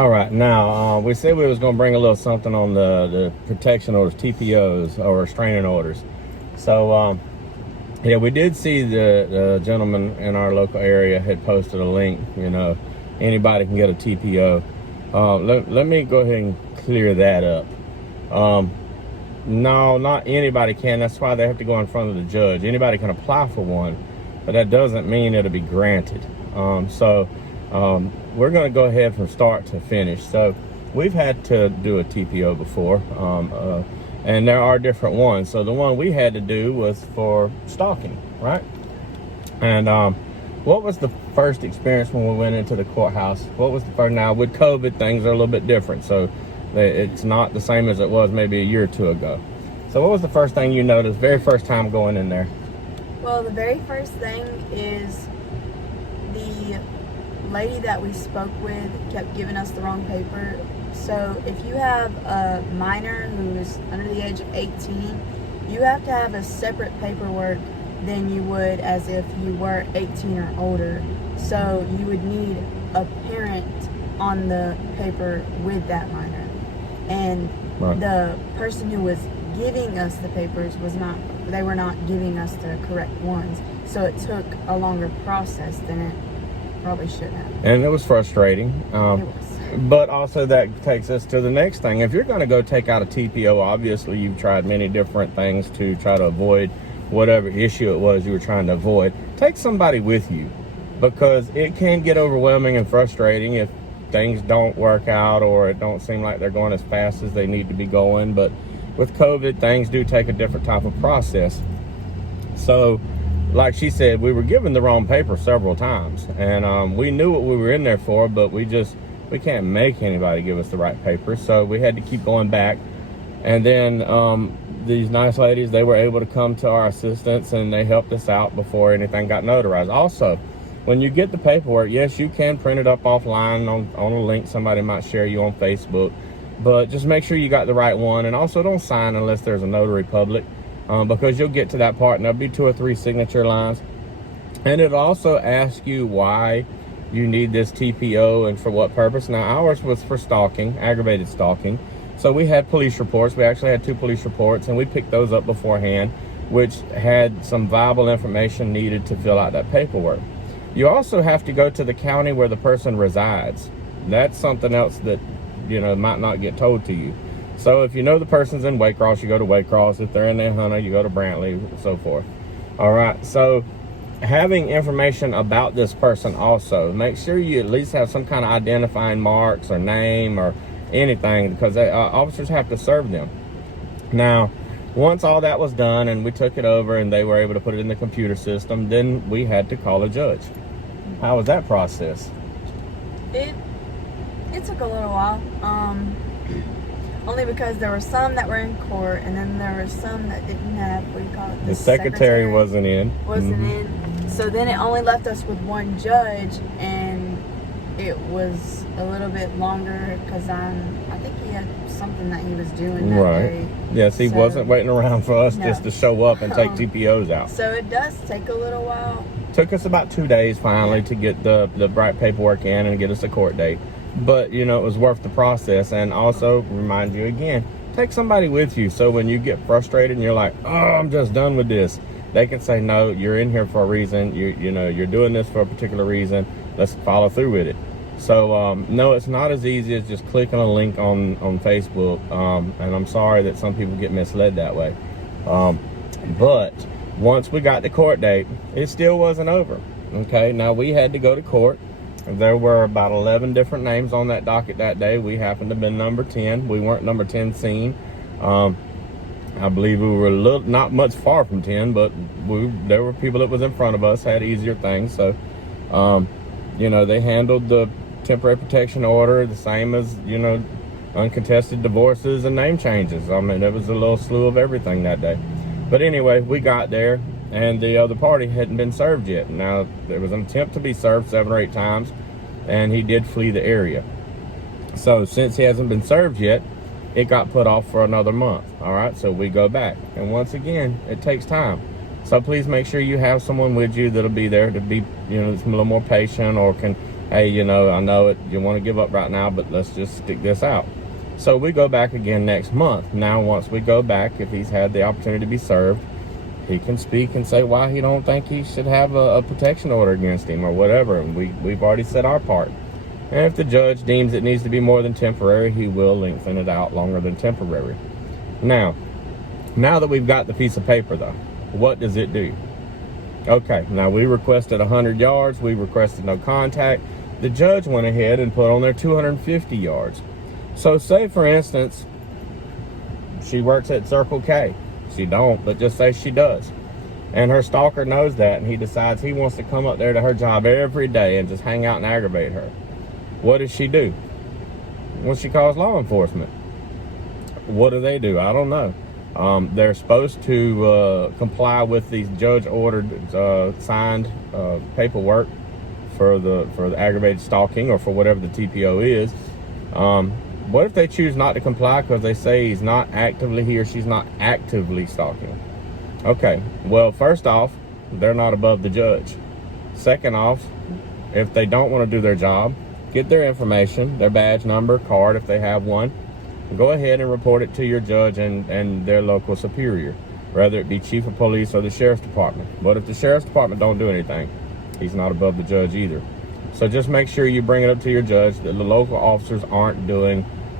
All right, now we said we was going to bring a little something on the protection orders, TPOs, or restraining orders. So yeah, we did see the gentleman in our local area had posted a link. Anybody can get a TPO. Let me go ahead and clear that up. No, not anybody can. That's why they have to go in front of the judge. Anybody can apply for one, but that doesn't mean it'll be granted. We're going to go ahead from start to finish. So we've had to do a TPO before, and there are different ones. So the one we had to do was for stalking, right? And what was the first experience when we went into the courthouse? What was the first? Now with COVID, things are a little bit different, so it's not the same as it was maybe a year or two ago. So what was the first thing you noticed, very first time going in there? Well, the very first thing is the lady that we spoke with kept giving us the wrong paper. So if you have a minor who's under the age of 18, you have to have a separate paperwork than you would as if you were 18 or older. So you would need a parent on the paper with that minor. And right. The person who was giving us the papers they were not giving us the correct ones. So it took a longer process than it probably should have. And it was frustrating. It was. But also that takes us to the next thing. If you're going to go take out a TPO, obviously you've tried many different things to try to avoid whatever issue it was you were trying to avoid. Take somebody with you, because it can get overwhelming and frustrating if things don't work out or it don't seem like they're going as fast as they need to be going. But with COVID, things do take a different type of process. So like she said, we were given the wrong paper several times, and we knew what we were in there for, but we can't make anybody give us the right paper. So we had to keep going back. And then these nice ladies, they were able to come to our assistance and they helped us out before anything got notarized. Also, when you get the paperwork, yes, you can print it up offline on a link somebody might share you on Facebook, but just make sure you got the right one. And also don't sign unless there's a notary public, because you'll get to that part and there'll be 2 or 3 signature lines. And it'll also ask you why you need this TPO and for what purpose. Now ours was for stalking, aggravated stalking. So we had police reports. We actually had 2 police reports, and we picked those up beforehand, which had some viable information needed to fill out that paperwork. You also have to go to the county where the person resides. That's something else that, might not get told to you. So if you know the person's in Waycross, you go to Waycross. If they're in Hunter, you go to Brantley, and so forth. All right, so having information about this person also, make sure you at least have some kind of identifying marks or name or anything, because officers have to serve them. Now, once all that was done and we took it over and they were able to put it in the computer system, then we had to call a judge. How was that process? It took a little while, only because there were some that were in court, and then there were some that didn't have, what do you call it? The secretary wasn't in. In. So then it only left us with one judge, and it was a little bit longer because I think he had something that he was doing that day. Yes, he wasn't waiting around for us just to show up and take TPOs out. So it does take a little while. Took us about 2 days finally to get the right paperwork in and get us a court date. But, it was worth the process. And also, remind you again, take somebody with you, so when you get frustrated and you're like, oh, I'm just done with this, they can say, no, you're in here for a reason. You're doing this for a particular reason. Let's follow through with it. So, no, it's not as easy as just clicking a link on Facebook. And I'm sorry that some people get misled that way. But once we got the court date, it still wasn't over. Okay, now we had to go to court. There were about 11 different names on that docket that day. We happened to have been number 10. We weren't number 10 seen. I believe we were not much far from 10, but there were people that was in front of us, had easier things. So, they handled the temporary protection order the same as, uncontested divorces and name changes. I mean, there was a little slew of everything that day. But anyway, we got there, and the other party hadn't been served yet. Now, there was an attempt to be served 7 or 8 times, and he did flee the area. So since he hasn't been served yet, it got put off for another month. All right, so we go back. And once again, it takes time. So please make sure you have someone with you that'll be there to be, that's a little more patient or can hey, you know, I know it, you want to give up right now, but let's just stick this out. So we go back again next month. Now, once we go back, if he's had the opportunity to be served, he can speak and say why he don't think he should have a protection order against him or whatever. And we've already said our part. And if the judge deems it needs to be more than temporary, he will lengthen it out longer than temporary. Now that we've got the piece of paper, though, what does it do? Okay, now we requested 100 yards. We requested no contact. The judge went ahead and put on there 250 yards. So say, for instance, she works at Circle K. She don't, but just say she does. And her stalker knows that, and he decides he wants to come up there to her job every day and just hang out and aggravate her. What does she do? Well, she calls law enforcement. What do? I don't know. They're supposed to comply with these judge-ordered signed paperwork for the aggravated stalking or for whatever the TPO is. What if they choose not to comply because they say he or she's not actively stalking? Okay, well, first off, they're not above the judge. Second off, if they don't want to do their job, get their information, their badge number, card if they have one, go ahead and report it to your judge and their local superior, whether it be chief of police or the sheriff's department. But if the sheriff's department don't do anything, he's not above the judge either. So just make sure you bring it up to your judge that the local officers aren't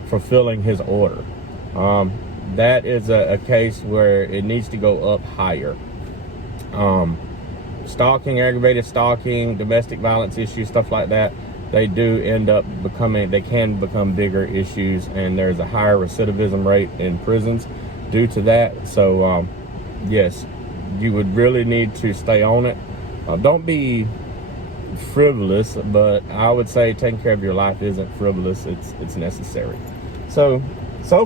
fulfilling his order. That is a case where it needs to go up higher. Stalking, aggravated stalking, domestic violence issues, stuff like that, they can become bigger issues, and there's a higher recidivism rate in prisons due to that. So yes, you would really need to stay on it. Don't be frivolous, but I would say taking care of your life isn't frivolous, it's necessary. So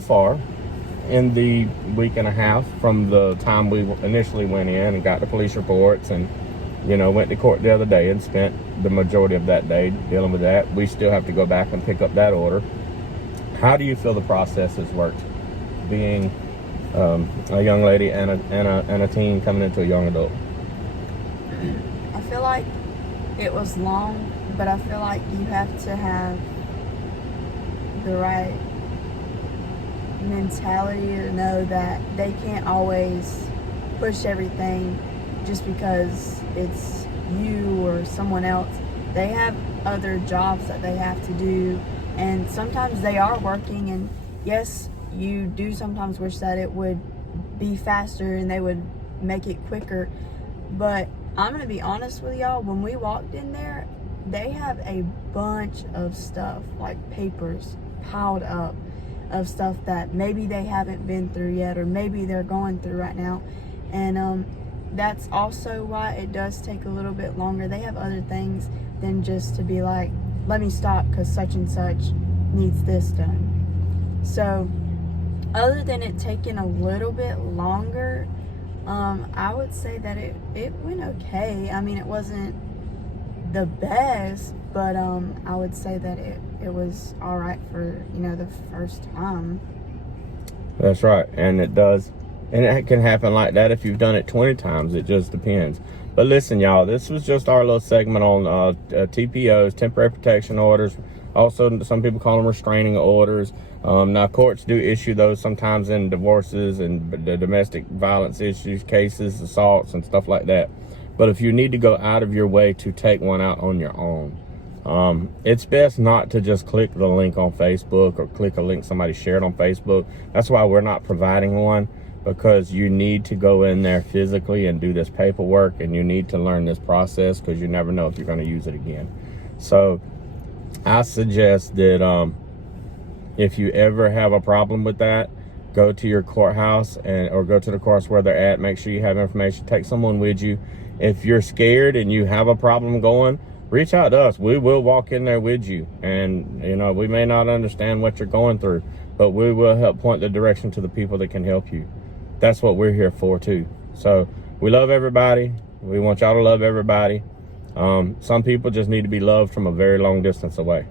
far in the week and a half from the time we initially went in and got the police reports and, you know, went to court the other day and spent the majority of that day dealing with that, we still have to go back and pick up that order. How do you feel the process has worked, being a young lady and a teen coming into a young adult? I feel like it was long, but I feel like you have to have the right mentality to know that they can't always push everything just because it's you or someone else. They have other jobs that they have to do, and sometimes they are working, and yes, you do sometimes wish that it would be faster and they would make it quicker. But I'm gonna be honest with y'all, when we walked in there, they have a bunch of stuff, like papers piled up of stuff that maybe they haven't been through yet, or maybe they're going through right now. And that's also why it does take a little bit longer. They have other things than just to be like, let me stop because such and such needs this done. So other than it taking a little bit longer, I would say that it went okay. I mean, it wasn't the best, but I would say that it was all right for, you know, the first time. That's right, and it does. And it can happen like that if you've done it 20 times. It just depends. But listen, y'all, this was just our little segment on TPOs, temporary protection orders. Also, some people call them restraining orders. Now, courts do issue those sometimes in divorces and the domestic violence issues, cases, assaults, and stuff like that. But if you need to go out of your way to take one out on your own, it's best not to just click the link on Facebook or click a link somebody shared on Facebook. That's why we're not providing one, because you need to go in there physically and do this paperwork, and you need to learn this process because you never know if you're going to use it again. So I suggest that if you ever have a problem with that, go to your courthouse or go to the courts where they're at. Make sure you have information. Take someone with you. If you're scared and you have a problem going, reach out to us. We will walk in there with you. And, you know, we may not understand what you're going through, but we will help point the direction to the people that can help you. That's what we're here for too. So we love everybody. We want y'all to love everybody. Some people just need to be loved from a very long distance away.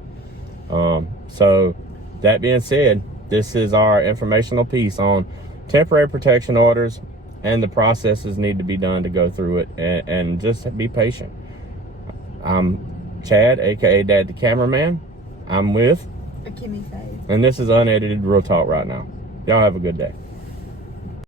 So that being said, this is our informational piece on temporary protection orders and the processes need to be done to go through it, and just be patient. Chad, aka Dad the Cameraman. I'm with Kimmy Faye. and this is Unedited Real Talk right now. Y'all have a good day.